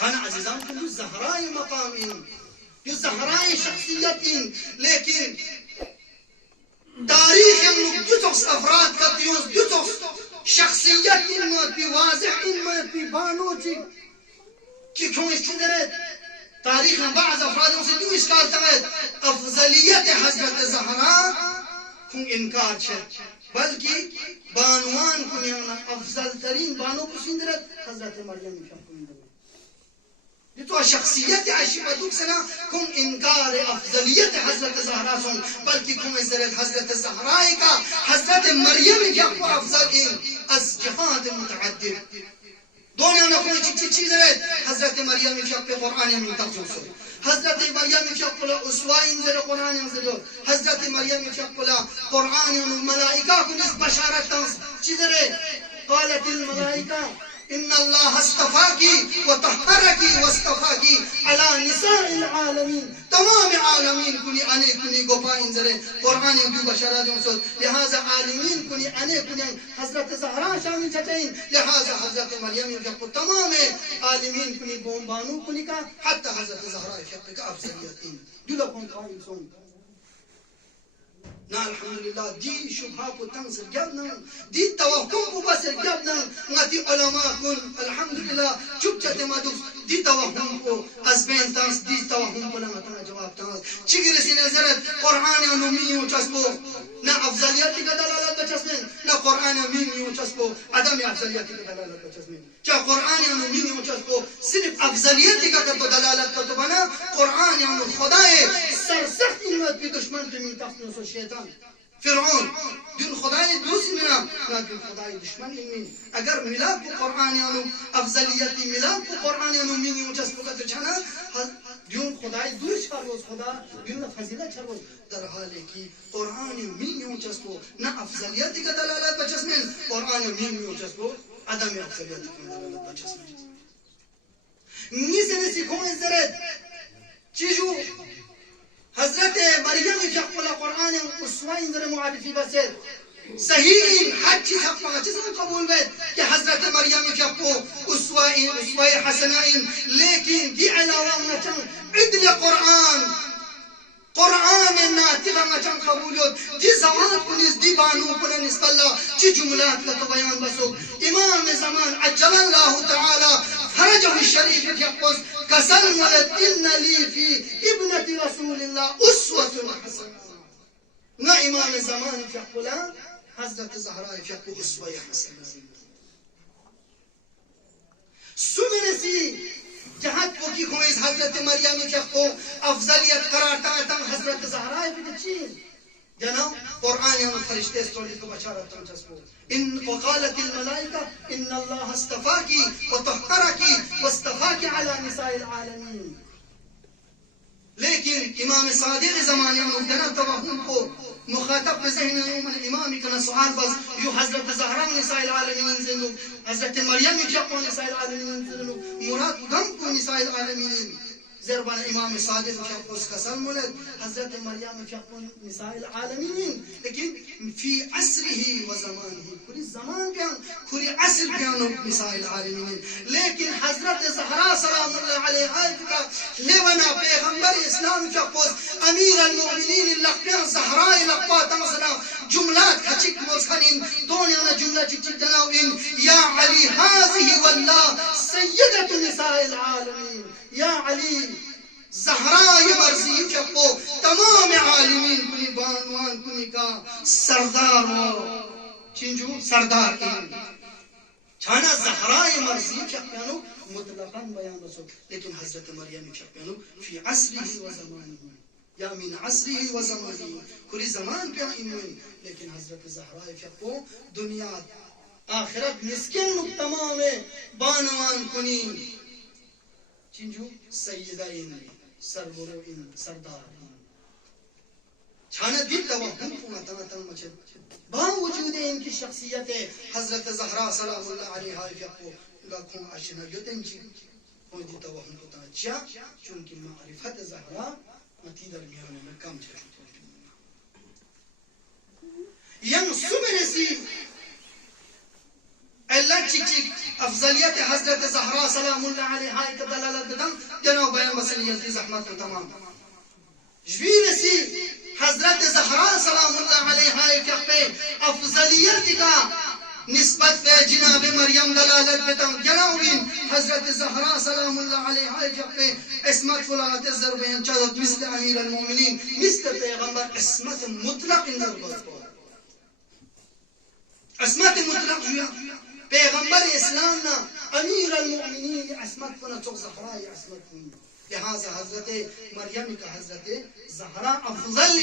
كان عزيزان كل الزهراء مقام الزهراء شخصية لكن تاريخ دوتوس أفراد كتيوس دوتوس شخصية إما في واضح إما في بانوتي كي كون استدرت تاريخ بعض أفراد مسلمين إشكال تغير أفضلية حضرت الزهراء كون إنكار شد بلکہ بانوان کنیانا افضل ترین بانو کو سندرت حضرت مریم شاکون یہ تو شخصیت عشیبہ دوک سنا کم انکار افضلیت حضرت زہرا سن بلکہ کم ازدرت حضرت زہرائی کا حضرت مریم کیا کو افضل از جہاد متعدد دنیا میں کوئی چیز رہے حضرت مریم کیا پہ قرآن میں تخصوص ہو حضرت مریم شقلا اسوائن زر قرآن زر حضرت مریم شقلا قرآن الملائکہ کو اس بشارت چیز رہے قالت الملائکہ ان اللہ اصطفاکی وطہرکی واصطفاکی علی نساء العالمین تمام عالمین کنی انے کنی گوپائن زر قرآن کی بشارت لہذا عالمین کنی انے کنی حضرت زہرا شامل چھٹین لہذا حضرت مریم شقلا تمام عالمین کنی بومبانو کنی کا حتی حضرت زہرا شقلا کا افضلیتین دلو کن قائل سن نا الحمدللہ دی شبہ کو تنصر جبنا دی توقم کو بسر جبنا نتی علماء کن الحمدللہ چپ چتے مدوس دی توقم کو ازبین تانس دی توقم کو لنگتنا جواب تانس چگر سی نظرت قرآن انومیوں چسپو نا افضلیتی کا دلالت بچسمین نا قرآن انومیوں چسپو عدم افضلیتی کا دلالت بچسمین چاہ قرآن انومیوں چسپو صرف افضلیتی کا دلالت کا تو بنا قرآن انو خدای سرسخت امت کی دشمن کے من تخنص و شیطان فرعون دین خدای دوست منا نا دین خدای دشمن من اگر ملاک کو قرآن انو افضلیتی ملاک کو قرآن انومیوں چسپو کا درچانا دین خدای دوست کا روز خدا دین فضیلت چھ روز در حالے کی قرآن انومیوں چسپو نا افضلیتی کا دلالت بچسمین قرآن انومیوں چسپو عدم افضلیتی کا دلالت بچسمین نیسے سیکھوں اس ذرت چیزو حضرت مریم جقل قرآن اسوائن در معرفی بسید صحیح حد چیز حق پانچ سے قبول بید کہ حضرت مریم جقل اسوائن حسنائن لیکن دی علاوہ نچن عدل قرآن ناتقہ نچن قبولیت دی زمان کنیز دی بانو کنن اس اللہ چی جملات کا تو بیان بسو امام زمان عجل اللہ تعالی فرجہ الشریف یقص کسل ملد ان لی فی ابنت رسول اللہ اسوة حسنہ نا امام زمان فیقلا حضرت زہراء فیقل اسوة حسنہ سمرسی جہت کو کی خویز حضرت مریم فیقل افضلیت قرار تاہتا حضرت زہراء فیقل چیز جناب قرآن ہم فرشتے سٹوری کو بشارت تنچسبو وقالت الملائکہ ان اللہ اصطفاکی وطہرکی واصطفاکی علی نساء العالمین لیکن امام صادق زمانے میں مبتنا توہم کو مخاطب ذہن من امام کنا سوال بس جو حضرت زہرا نساء العالمین زندو حضرت مریم چقو نساء العالمین زندو مراد غم کو نساء العالمین زربان امام صادق شاپ اس کا سلمولد حضرت مریم شاپ نساء العالمین لیکن فی عصره و زمانه کلی زمان بیان کلی عصر بیان نساء العالمین لیکن حضرت زہرا سلام اللہ علیہ کا لیونا پیغمبر اسلام شاپ امیر المؤمنین اللہ بیان زہرا لقبا تمسنا جملات کچک ملسخنین دونیانا جملہ چک جناوین یا علی هذه واللہ سیدت نساء العالمین یا علی زہراء مرضی چپو تمام عالمین کنی بانوان کنی کا سردار ہو چنجو سردار کی چھانا زہراء مرضی چپیانو مطلقاً بیان بسو لیکن حضرت مریم چپیانو فی عصری و زمانی یا من عصری و زمانی کلی زمان پہ امین لیکن حضرت زہراء چپو دنیا آخرت مسکن تمام بانوان کنی چنجو سیدائین سرورین سردارین چھانا دل توہم پونا تنا تنا مچھد باوجود ان کی شخصیت حضرت زہرا سلام اللہ علیہ فیقو لکھوں آشنا یوتن چی ان دی توہم کو تنا چیا چونکہ معرفت زہرا نتی درمیان میں کم چھتا یم سمرسی اللہ چک چک افضلیت حضرت زہرا سلام اللہ علیہا کا دلالت بدم جناب بیان مسئلیت کی زحمت تمام جویر سی حضرت زہرا سلام اللہ علیہا کے افضلیت کا نسبت پہ جناب مریم دلالت بدم جناب حضرت زہرا سلام اللہ علیہا کے عصمت فلات ضربین چادت مثل امیر المومنین مثل پیغمبر عصمت مطلق ضربت عصمت مطلق جویا پیغمبر اسلام نا امیر المؤمنین عصمت کنا چوک زہرا عصمت کنی لہذا حضرت مریم کا حضرت زہرا افضل